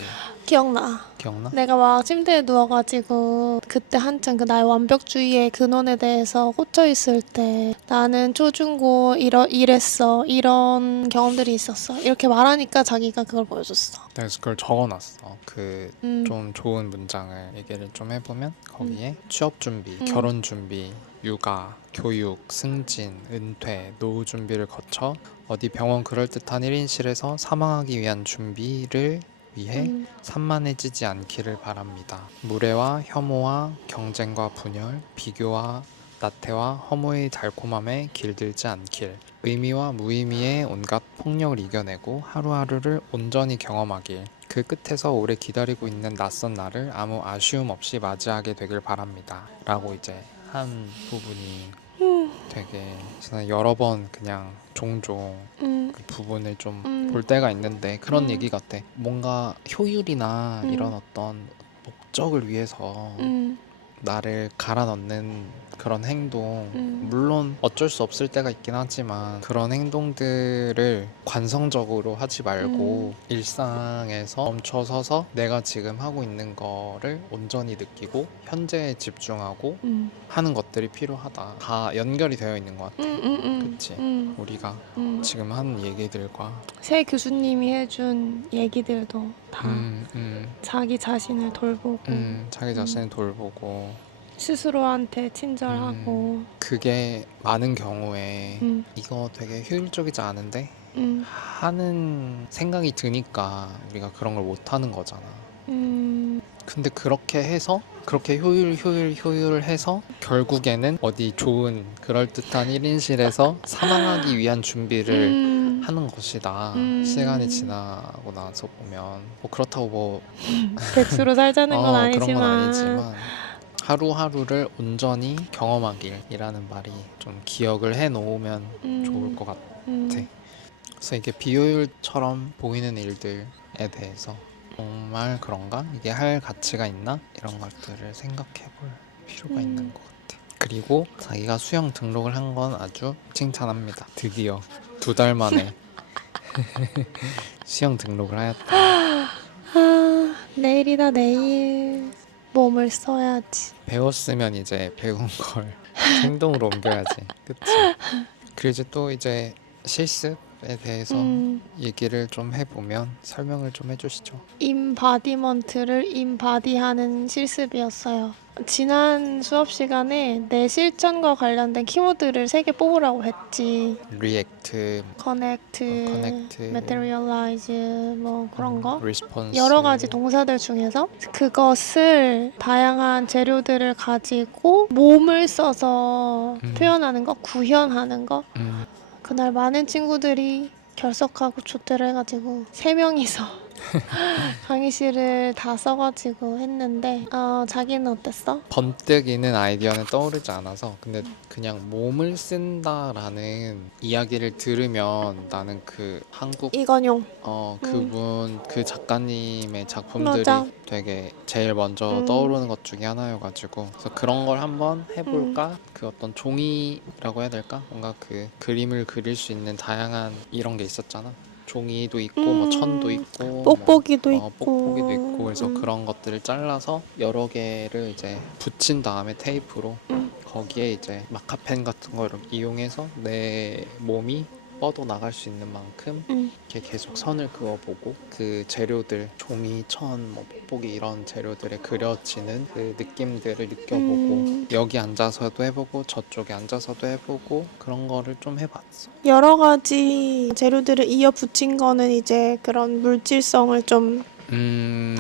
기억나. 기억나? 내가 막 침대에 누워가지고 그때 한창 그 나의 완벽주의의 근원에 대해서 꽂혀 있을 때 나는 초중고 이랬어 이런 경험들이 있었어 이렇게 말하니까 자기가 그걸 보여줬어. 내가 그걸 적어놨어. 그 음, 좀 좋은 문장을 얘기를 좀 해보면 거기에 취업 준비, 음. 결혼 준비, 육아, 교육, 승진, 은퇴, 노후 준비를 거쳐 어디 병원 그럴듯한 1인실에서 사망하기 위한 준비를 위해 산만해지지 않기를 바랍니다. 무례와 혐오와 경쟁과 분열, 비교와 나태와 허무의 달콤함에 길들지 않길, 의미와 무의미의 온갖 폭력을 이겨내고 하루하루를 온전히 경험하길, 그 끝에서 오래 기다리고 있는 낯선 나를 아무 아쉬움 없이 맞이하게 되길 바랍니다. 라고 이제 한 부분이 되게 저는 여러 번 그냥 종종 그 부분을 좀 볼 때가 있는데 그런 얘기 같아. 뭔가 효율이나 이런 어떤 목적을 위해서 나를 갈아 넣는 그런 행동, 물론 어쩔 수 없을 때가 있긴 하지만 그런 행동들을 관성적으로 하지 말고 일상에서 멈춰서서 내가 지금 하고 있는 거를 온전히 느끼고 현재에 집중하고 하는 것들이 필요하다. 다 연결이 되어 있는 것 같아. 그치? 우리가 지금 하는 얘기들과 새 교수님이 해준 얘기들도 다 자기 자신을 돌보고 자기 자신을 돌보고 스스로한테 친절하고 그게 많은 경우에 음, 이거 되게 효율적이지 않은데 음, 하는 생각이 드니까 우리가 그런 걸 못 하는 거잖아. 근데 그렇게 해서 그렇게 효율을 해서 결국에는 어디 좋은 그럴듯한 1인실에서 사망하기 위한 준비를 하는 것이다. 시간이 지나고 나서 보면 뭐 그렇다고 뭐 백수로 살자는 건 그런 건 아니지만 아니지만 하루하루를 온전히 경험하길이라는 말이 좀 기억을 해 놓으면 좋을 것 같아. 그래서 이게 비효율처럼 보이는 일들에 대해서 정말 그런가? 이게 할 가치가 있나? 이런 것들을 생각해 볼 필요가 있는 것 같아. 그리고 자기가 수영 등록을 한 건 아주 칭찬합니다. 드디어 2달 만에 수영 등록을 하였다. 내일이다 내일 몸을 써야지. 배웠으면 이제 배운 걸 행동으로 옮겨야지. 그치? 그리고 이제 또 이제 실습에 대해서 얘기를 좀 해보면 설명을 좀 해주시죠. 임바디먼트를 임바디하는 실습이었어요. 지난 수업 시간에 내 실전과 관련된 키워드를 3개 뽑으라고 했지. 리액트, connect, materialize 뭐 그런 거. 리스폰스, 여러 가지 동사들 중에서 그것을 다양한 재료들을 가지고 몸을 써서 표현하는 거, 구현하는 거. 그날 많은 친구들이 결석하고 조퇴를 해가지고 3명이서 강의실을 다 써가지고 했는데 자기는 어땠어? 번뜩이는 아이디어는 떠오르지 않아서 근데 그냥 몸을 쓴다라는 이야기를 들으면 나는 그 한국 이건용. 그분 그 작가님의 작품들이 맞아. 되게 제일 먼저 떠오르는 것 중에 하나여가지고 그래서 그런 걸 한번 해볼까? 그 어떤 종이라고 해야 될까? 뭔가 그 그림을 그릴 수 있는 다양한 이런 게 있었잖아. 종이도 있고 뭐 천도 있고 뽁뽁이도 뭐, 있고. 뽁뽁이도 있고 그래서 그런 것들을 잘라서 여러 개를 이제 붙인 다음에 테이프로 거기에 이제 마카펜 같은 걸 이용해서 내 몸이 뻗어 나갈 수 있는 만큼 이렇게 계속 선을 그어보고 그 재료들 종이, 천, 뭐 뽁뽁이 이런 재료들에 그려지는 그 느낌들을 느껴보고 여기 앉아서도 해보고 저쪽에 앉아서도 해보고 그런 거를 좀 해봤어. 여러 가지 재료들을 이어 붙인 거는 이제 그런 물질성을 좀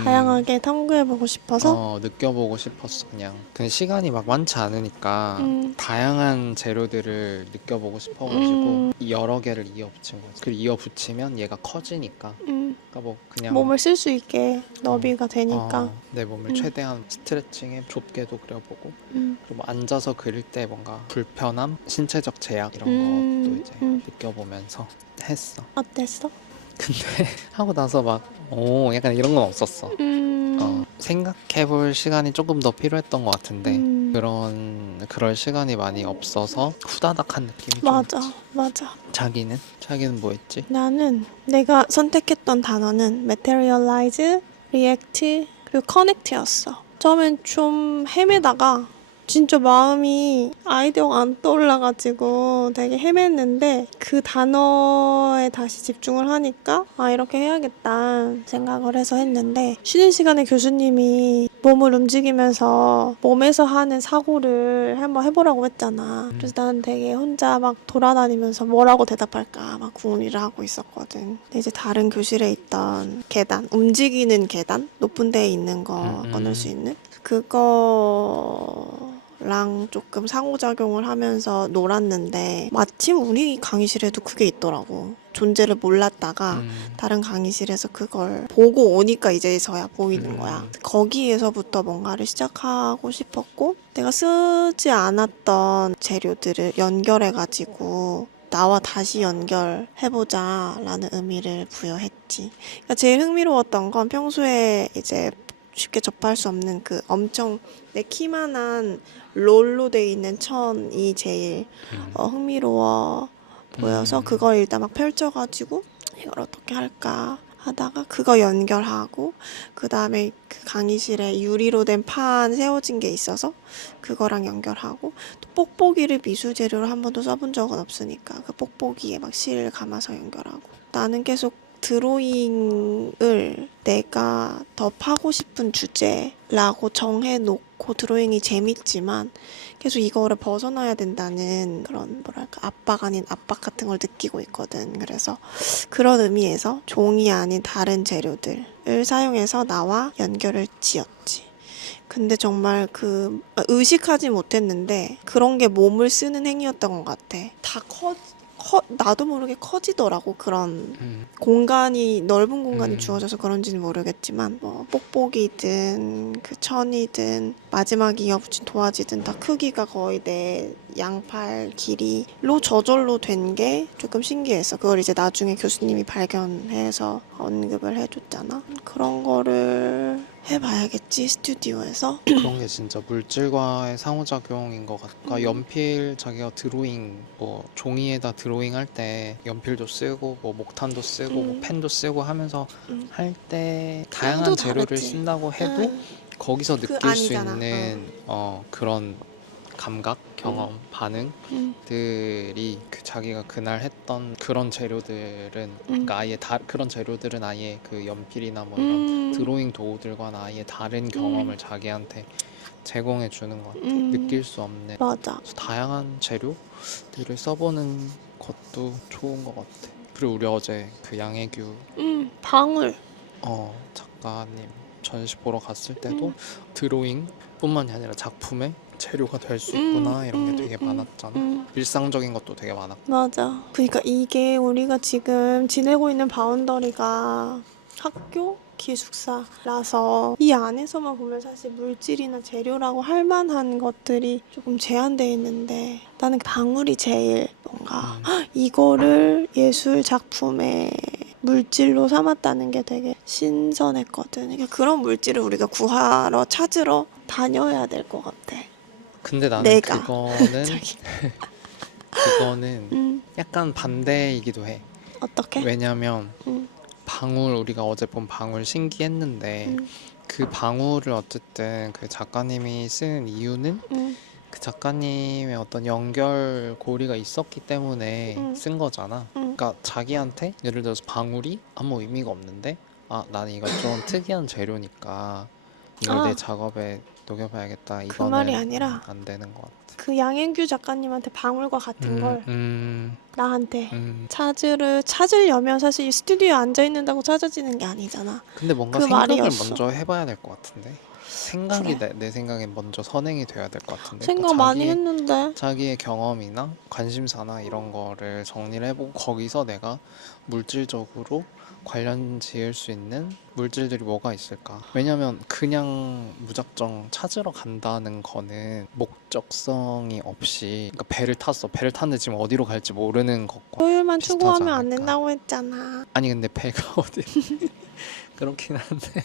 다양하게 탐구해보고 싶어서 느껴보고 싶었어. 그냥 근데 시간이 막 많지 않으니까 다양한 재료들을 느껴보고 싶어가지고 여러 개를 이어 붙인 거지. 그리고 이어 붙이면 얘가 커지니까 그러니까 뭐 그냥 몸을 쓸 수 있게 너비가 되니까. 내 몸을 최대한 스트레칭해 좁게도 그려보고 그리고 뭐 앉아서 그릴 때 뭔가 불편함, 신체적 제약 이런 것도 이제 느껴보면서 했어. 어땠어? 근데 하고 나서 막 약간 이런 건 없었어. 생각해볼 시간이 조금 더 필요했던 것 같은데 그럴 시간이 많이 없어서 후다닥한 느낌이 좀 맞아, 있지. 맞아. 자기는 뭐 했지? 나는 내가 선택했던 단어는 materialize, react, 그리고 connect였어. 처음엔 좀 헤매다가 진짜 마음이 아이디어가 안 떠올라가지고 되게 헤맸는데 그 단어에 다시 집중을 하니까 아 이렇게 해야겠다 생각을 해서 했는데 쉬는 시간에 교수님이 몸을 움직이면서 몸에서 하는 사고를 한번 해보라고 했잖아. 그래서 나는 되게 혼자 막 돌아다니면서 뭐라고 대답할까 막 궁리를 하고 있었거든. 근데 이제 다른 교실에 있던 계단, 움직이는 계단? 높은 데에 있는 거 꺼낼 수 있는? 그거랑 조금 상호작용을 하면서 놀았는데 마침 우리 강의실에도 그게 있더라고. 존재를 몰랐다가 다른 강의실에서 그걸 보고 오니까 이제서야 보이는 거야. 거기에서부터 뭔가를 시작하고 싶었고 내가 쓰지 않았던 재료들을 연결해가지고 나와 다시 연결해보자 라는 의미를 부여했지. 그러니까 제일 흥미로웠던 건 평소에 이제 쉽게 접할 수 없는 그 엄청 내 키만한 롤로 돼 있는 천이 제일 흥미로워 보여서 그걸 일단 막 펼쳐가지고 이걸 어떻게 할까 하다가 그거 연결하고 그 다음에 그 강의실에 유리로 된 판 세워진 게 있어서 그거랑 연결하고 또 뽁뽁이를 미술 재료로 한 번도 써본 적은 없으니까 그 뽁뽁이에 막 실 감아서 연결하고 나는 계속 드로잉을 내가 더 파고 싶은 주제라고 정해놓고 드로잉이 재밌지만 계속 이거를 벗어나야 된다는 그런 뭐랄까 압박 아닌 압박 같은 걸 느끼고 있거든. 그래서 그런 의미에서 종이 아닌 다른 재료들을 사용해서 나와 연결을 지었지. 근데 정말 의식하지 못했는데 그런 게 몸을 쓰는 행위였던 것 같아. 나도 모르게 커지더라고. 그런 공간이 넓은 공간이 주어져서 그런지는 모르겠지만 뭐 뽁뽁이든 그 천이든 마지막에 이어붙인 도화지든 다 크기가 거의 내 양팔 길이로 저절로 된 게 조금 신기했어. 그걸 이제 나중에 교수님이 발견해서 언급을 해줬잖아. 그런 거를 해봐야겠지 스튜디오에서. 그런 게 진짜 물질과의 상호작용인 것 같아. 그러니까 연필 자기가 드로잉 뭐 종이에다 드로잉 할 때 연필도 쓰고 뭐 목탄도 쓰고 뭐 펜도 쓰고 하면서 할 때 다양한 재료를 다르지. 쓴다고 해도 거기서 그 느낄 수 아니잖아. 있는 그런 감각, 경험, 음. 반응들이 그 자기가 그날 했던 그런 재료들은 그러니까 그런 재료들은 아예 그 연필이나 뭐 이런 드로잉 도구들과는 아예 다른 경험을 자기한테 제공해 주는 것 같아. 느낄 수 없는 맞아. 그래서 다양한 재료들을 써보는 것도 좋은 것 같아. 그리고 우리 어제 그 양혜규 방울. 작가님 전시 보러 갔을 때도 드로잉뿐만이 아니라 작품의 재료가 될 수 있구나 이런 게 되게 많았잖아. 일상적인 것도 되게 많았고. 맞아. 그러니까 이게 우리가 지금 지내고 있는 바운더리가 학교 기숙사라서 이 안에서만 보면 사실 물질이나 재료라고 할 만한 것들이 조금 제한되어 있는데 나는 방울이 제일 뭔가 이거를 예술 작품의 물질로 삼았다는 게 되게 신선했거든. 그러니까 그런 물질을 우리가 찾으러 다녀야 될 것 같아. 근데 나는 내가. 그거는 약간 반대이기도 해. 어떻게? 왜냐면 방울 우리가 어제 본 방울 신기했는데 그 방울을 어쨌든 그 작가님이 쓴 이유는 그 작가님의 어떤 연결고리가 있었기 때문에 쓴 거잖아. 그러니까 자기한테 예를 들어서 방울이 아무 의미가 없는데 나는 이거 좀 특이한 재료니까 이걸 내 작업에 녹여봐야겠다. 그 말이 이거는 아니라 안 되는 것 같아. 그 양현규 작가님한테 방울과 같은 걸 나한테 찾으려면 사실 이 스튜디오에 앉아 있는다고 찾아지는 게 아니잖아. 근데 뭔가 그 생각을 말이었어. 먼저 해봐야 될 것 같은데 생각이 그래. 내 생각엔 먼저 선행이 돼야 될 것 같은데 생각 많이 했는데. 자기의 경험이나 관심사나 이런 거를 정리를 해보고 거기서 내가 물질적으로 관련 지을 수 있는 물질들이 뭐가 있을까? 왜냐면 그냥 무작정 찾으러 간다는 거는 목적성이 없이 그러니까 배를 탔는데 지금 어디로 갈지 모르는 것과 효율만 비슷하지 추구하면 안 않을까? 된다고 했잖아. 아니 근데 배가 어디 그렇긴 한데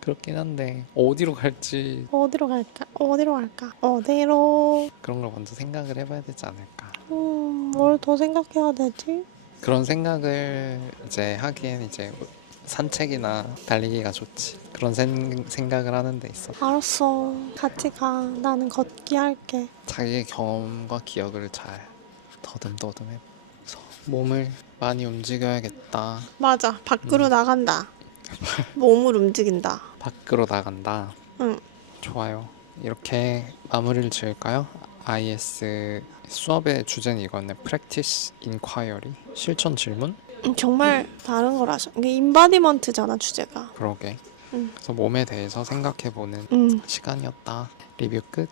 그렇긴 한데 어디로 갈지 어디로 갈까? 어디로 갈까? 어디로? 그런 걸 먼저 생각을 해봐야 되지 않을까. 뭘 더 생각해야 되지? 그런 생각을 이제 하기엔 이제 산책이나 달리기가 좋지. 그런 생각을 하는 데 있어. 알았어. 같이 가. 나는 걷기 할게. 자기의 경험과 기억을 잘 더듬더듬 해서 몸을 많이 움직여야겠다. 맞아. 밖으로 나간다. 몸을 움직인다. 밖으로 나간다. 응. 좋아요. 이렇게 마무리를 지을까요? IS 수업의 주제는 이거네. Practice Inquiry. 실천 질문? 정말 다른 걸 하셔. 이게 인바디먼트잖아, 주제가. 그러게. 응. 그래서 몸에 대해서 생각해보는 응. 시간이었다. 리뷰 끝.